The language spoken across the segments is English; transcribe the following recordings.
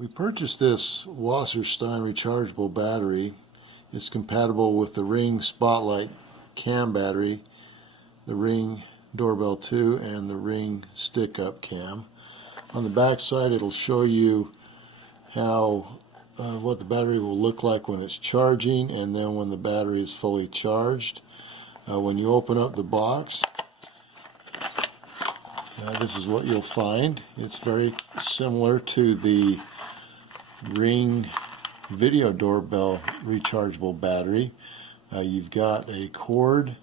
We purchased this Wasserstein rechargeable battery. It's compatible with the Ring Spotlight cam battery, the Ring Doorbell 2, and the Ring stick-up cam. On the back side it'll show you how what the battery will look like when it's charging, and then when the battery is fully charged. When you open up the box, this is what you'll find. It's very similar to the Ring video doorbell rechargeable battery. You've got a cord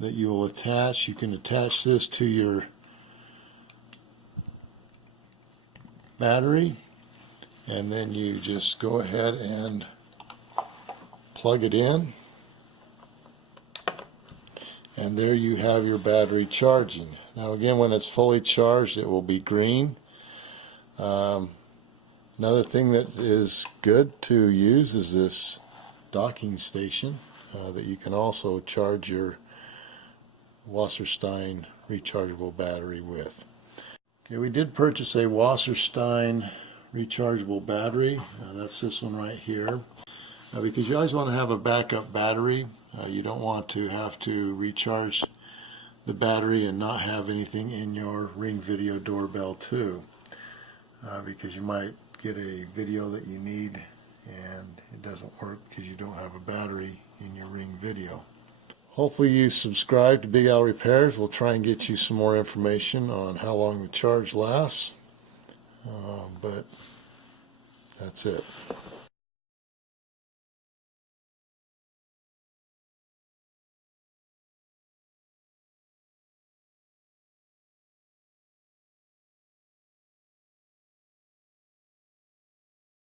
that you will attach. You can attach this to your battery, and then you just go ahead and plug it in, and there you have your battery charging. Now again, when it's fully charged it will be green. Another thing that is good to use is this docking station that you can also charge your Wasserstein rechargeable battery with. Okay, we did purchase a Wasserstein rechargeable battery. That's this one right here. Because you always want to have a backup battery. You don't want to have to recharge the battery and not have anything in your Ring Video Doorbell 2. Because you might get a video that you need and it doesn't work because you don't have a battery in your Ring Video. Hopefully you subscribe to Big Al Repairs. We'll try and get you some more information on how long the charge lasts, but that's it.